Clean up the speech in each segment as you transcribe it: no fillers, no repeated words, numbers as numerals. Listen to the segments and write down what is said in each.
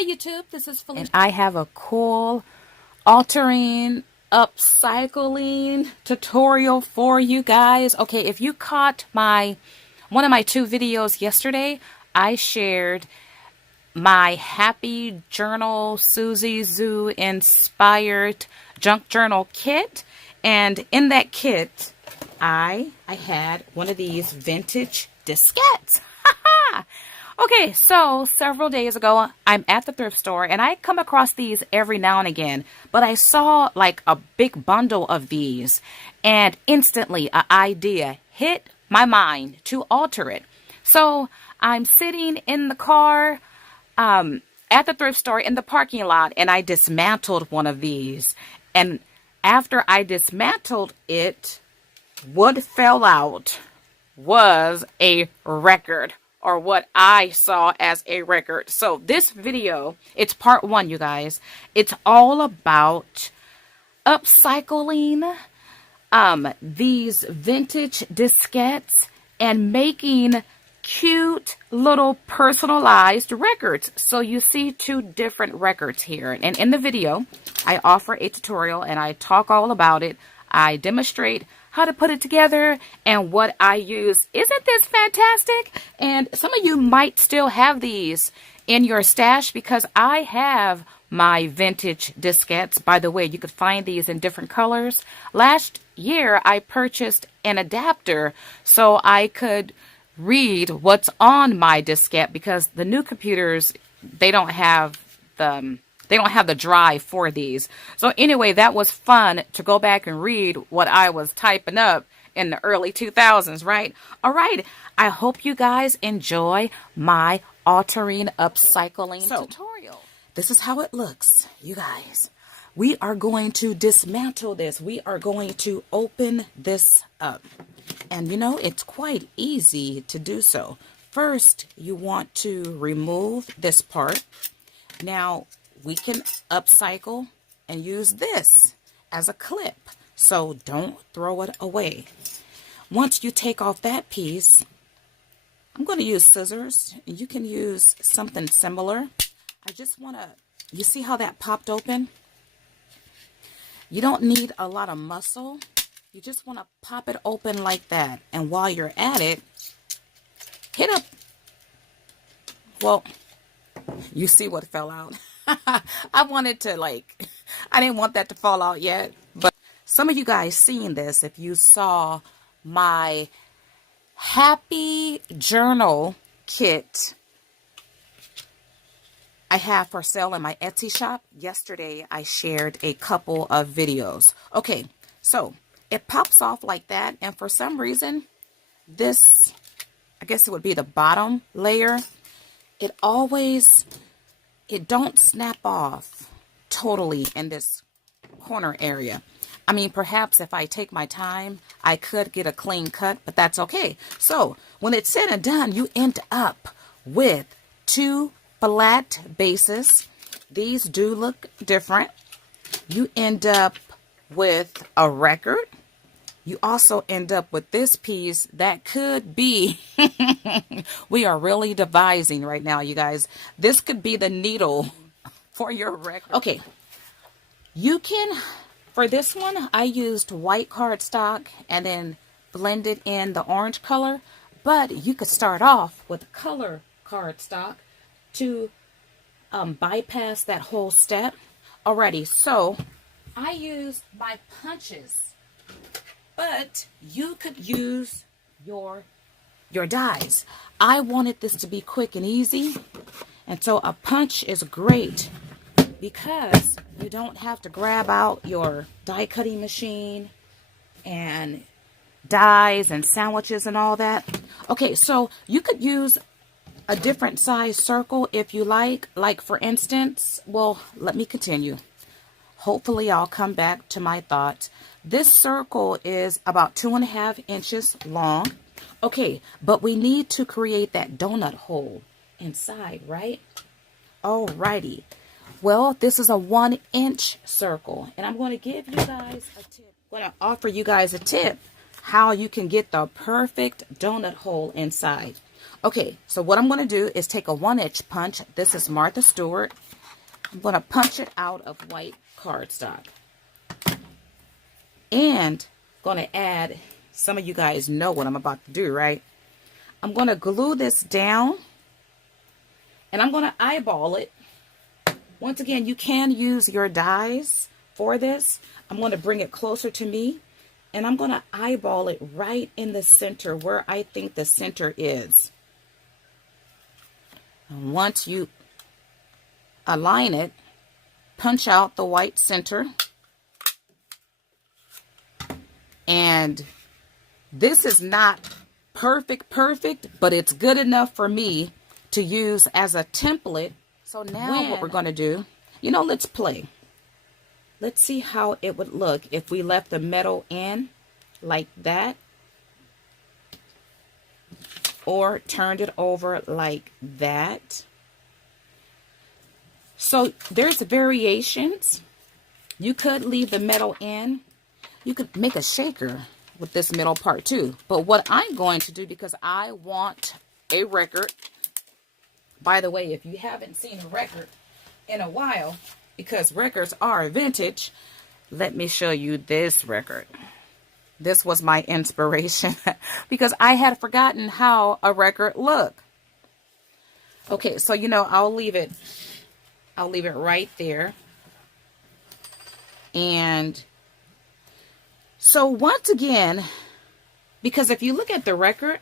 Hi YouTube, this is Felicia. And I have a cool altering, upcycling tutorial for you guys. Okay, if you caught one of my 2 videos yesterday, I shared my Happy Journal Susie Zoo inspired junk journal kit. And in that kit, I had one of these vintage diskettes. Okay, so several days ago, I'm at the thrift store and I come across these every now and again, but I saw like a big bundle of these and instantly an idea hit my mind to alter it. So I'm sitting in the car at the thrift store in the parking lot and I dismantled one of these. And after I dismantled it, what fell out was a record. Or what I saw as a record. So this video, it's part 1, you guys. It's all about upcycling these vintage diskettes and making cute little personalized records. So you see 2 different records here. And in the video, I offer a tutorial and I talk all about it. I demonstrate how to put it together and what I use. Isn't this fantastic? And some of you might still have these in your stash because I have my vintage diskettes. By the way, you could find these in different colors. Last year, I purchased an adapter so I could read what's on my diskette because the new computers, they don't have the drive for these. So anyway, that was fun to go back and read what I was typing up in the early 2000s, right? All right. I hope you guys enjoy my altering upcycling tutorial. This is how it looks, you guys. We are going to dismantle this. We are going to open this up. And you know, it's quite easy to do so. First, you want to remove this part. Now, we can upcycle and use this as a clip. So don't throw it away. Once you take off that piece, I'm going to use scissors. You can use something similar. I just want to, you see how that popped open? You don't need a lot of muscle. You just want to pop it open like that. And while you're at it, hit up. Well, you see what fell out. I wanted to I didn't want that to fall out yet. But some of you guys seen this if you saw my Happy Journal kit I have for sale in my Etsy shop. Yesterday, I shared a couple of videos. Okay, so it pops off like that. And for some reason, this, I guess it would be the bottom layer, it don't snap off totally in this corner area. I mean, perhaps if I take my time, I could get a clean cut, but that's okay. So when it's said and done, you end up with 2 flat bases. These do look different. You end up with a record. You also end up with this piece that could be, we are really devising right now, you guys. This could be the needle for your record. Okay, you can, for this one, I used white cardstock and then blended in the orange color. But you could start off with color cardstock to bypass that whole step. Alrighty, so I used my punches. But you could use your dies. I wanted this to be quick and easy. And so a punch is great because you don't have to grab out your die cutting machine and dies and sandwiches and all that. Okay, so you could use a different size circle if you like. Like for instance, well, let me continue. Hopefully I'll come back to my thoughts. This circle is about 2.5 inches long. Okay, but we need to create that donut hole inside, right? Alrighty. Well, this is a 1-inch circle, and I'm going to give you guys a tip. I'm going to offer you guys a tip how you can get the perfect donut hole inside. Okay, so what I'm going to do is take a 1-inch punch. This is Martha Stewart. I'm going to punch it out of white cardstock. And going to add, some of you guys know what I'm about to do, right? I'm going to glue this down. And I'm going to eyeball it. Once again, you can use your dies for this. I'm going to bring it closer to me. And I'm going to eyeball it right in the center where I think the center is. And once you align it, punch out the white center. And this is not perfect, but it's good enough for me to use as a template. So now what we're going to do, let's play. Let's see how it would look if we left the metal in like that, or turned it over like that. So there's variations. You could leave the metal in. You could make a shaker with this middle part too. But what I'm going to do, because I want a record. By the way, if you haven't seen a record in a while, because records are vintage, let me show you this record. This was my inspiration because I had forgotten how a record looked. Okay, so I'll leave it right there. And so once again, because if you look at the record,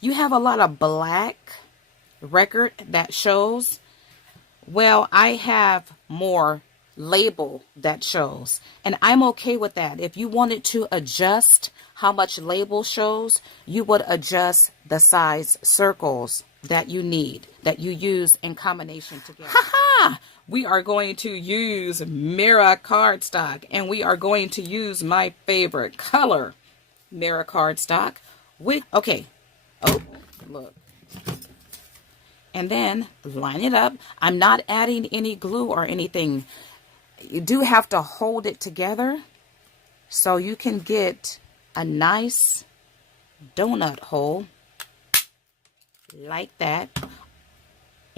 you have a lot of black record that shows. Well, I have more label that shows, and I'm okay with that. If you wanted to adjust how much label shows, you would adjust the size circles that you need, that you use in combination together. Haha! We are going to use Mira cardstock, and we are going to use my favorite color, Mira cardstock. Okay. Oh, look. And then line it up. I'm not adding any glue or anything. You do have to hold it together so you can get a nice donut hole like that.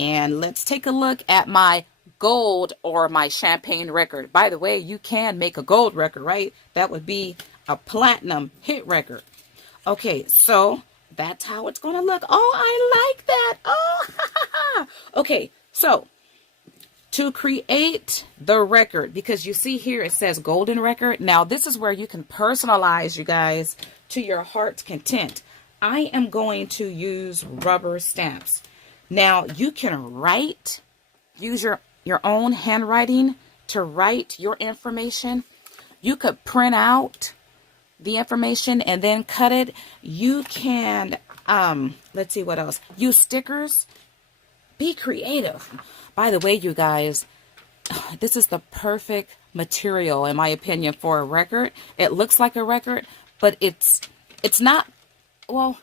And let's take a look at my gold or my champagne record. By the way, you can make a gold record, right? That would be a platinum hit record. Okay, so that's how it's going to look. Oh, I like that. Oh, okay, so to create the record, because you see here it says golden record. Now, this is where you can personalize, you guys, to your heart's content. I am going to use rubber stamps. Now, you can write, use your own handwriting to write your information. You could print out the information and then cut it. You can, let's see what else. Use stickers. Be creative. By the way, you guys, this is the perfect material, in my opinion, for a record. It looks like a record, but it's not, well,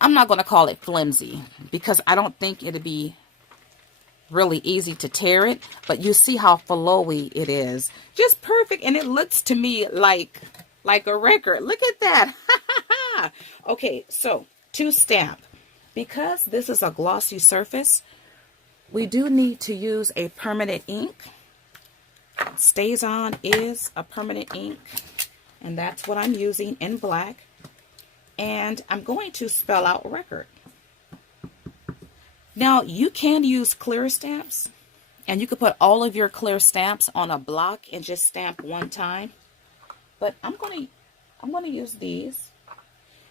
I'm not going to call it flimsy because I don't think it'd be really easy to tear it, but you see how flowy it is. Just perfect, and it looks to me like a record. Look at that. Okay, so to stamp, because this is a glossy surface, we do need to use a permanent ink. StazOn is a permanent ink, and that's what I'm using in black. And I'm going to spell out record. Now, you can use clear stamps, and you could put all of your clear stamps on a block and just stamp one time. But I'm going to use these.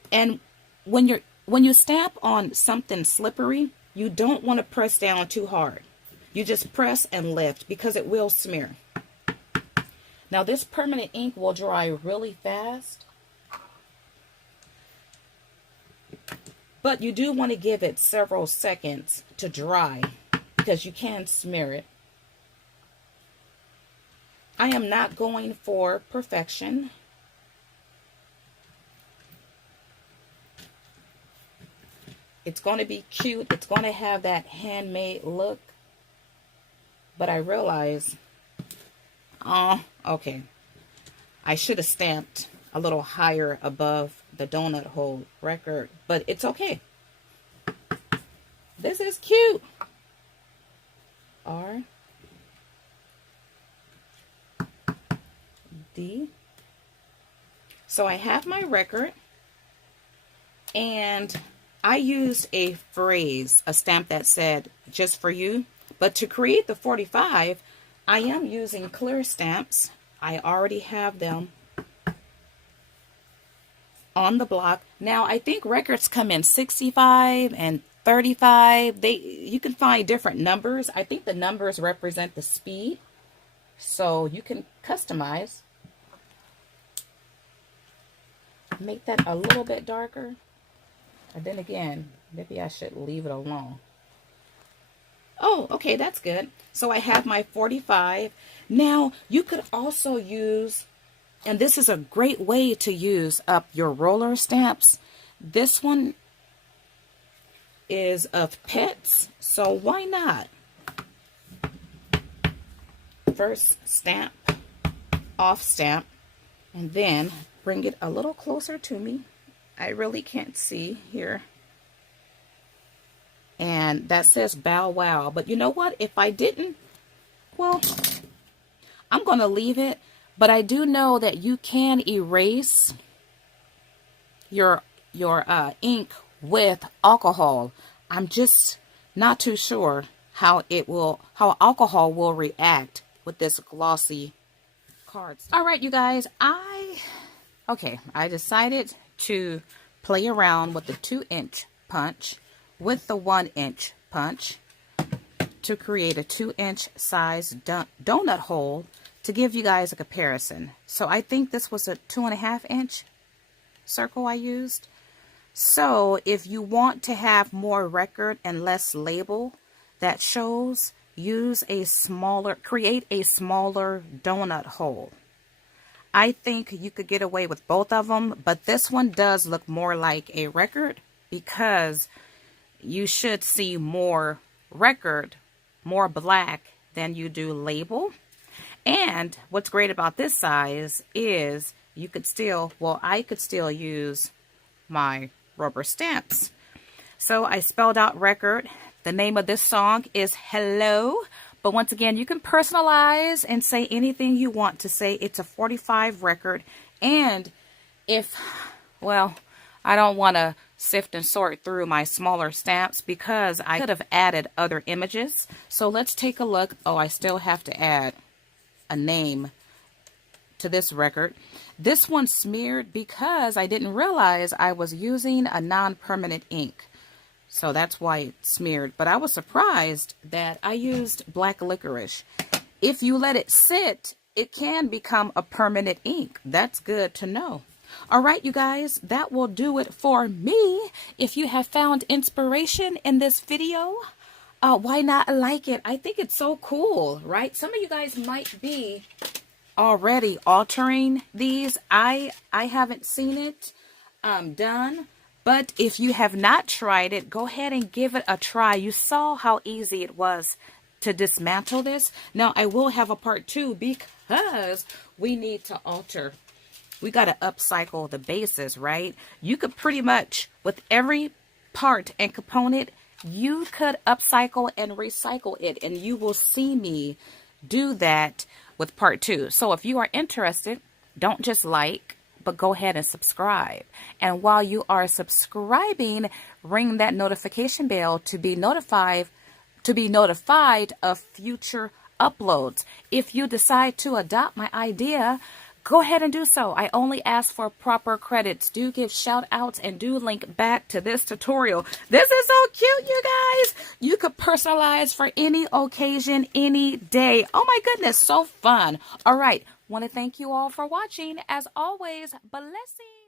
And when you stamp on something slippery, you don't want to press down too hard. You just press and lift because it will smear. Now, this permanent ink will dry really fast. But you do want to give it several seconds to dry because you can smear it. I am not going for perfection. It's going to be cute. It's going to have that handmade look. But I realize, okay, I should have stamped a little higher above the donut hole record, but it's okay. This is cute. R D. So I have my record, and I used a phrase, a stamp that said just for you. But to create the 45, I am using clear stamps. I already have them on the block. Now I think records come in 65 and 35. You can find different numbers. I think the numbers represent the speed, so you can customize. Make that a little bit darker. And then again, maybe I should leave it alone. Oh, okay, that's good. So I have my 45. Now, you could also use, and this is a great way to use up your roller stamps. This one is of pets, so why not? First stamp, off stamp, and then bring it a little closer to me. I really can't see here. And that says Bow Wow. But you know what? If I didn't, well, I'm going to leave it. But I do know that you can erase your ink with alcohol. I'm just not too sure how alcohol will react with this glossy cards. All right, you guys, I decided to play around with the 2-inch punch with the 1-inch punch to create a 2-inch size donut hole to give you guys a comparison. So I think this was a 2.5-inch circle I used. So if you want to have more record and less label that shows, create a smaller donut hole. I think you could get away with both of them, but this one does look more like a record because you should see more record, more black than you do label. And what's great about this size is you could still, well, I could still use my rubber stamps. So I spelled out record. The name of this song is Hello. But once again, you can personalize and say anything you want to say. It's a 45 record. And well, I don't want to sift and sort through my smaller stamps because I could have added other images. So let's take a look. Oh, I still have to add a name to this record. This one smeared because I didn't realize I was using a non-permanent ink. So that's why it smeared. But I was surprised that I used black licorice. If you let it sit, it can become a permanent ink. That's good to know. All right, you guys, that will do it for me. If you have found inspiration in this video, why not like it? I think it's so cool, right? Some of you guys might be already altering these. I haven't seen it done. But if you have not tried it, go ahead and give it a try. You saw how easy it was to dismantle this. Now, I will have a part 2 because we need to alter. We got to upcycle the bases, right? You could pretty much, with every part and component, you could upcycle and recycle it. And you will see me do that with part 2. So if you are interested, don't just like, but go ahead and subscribe. And while you are subscribing, ring that notification bell to be notified of future uploads. If you decide to adopt my idea, go ahead and do so. I only ask for proper credits. Do give shout outs and do link back to this tutorial. This is so cute, you guys. You could personalize for any occasion, any day. Oh my goodness, so fun. All right. Want to thank you all for watching. As always, blessings.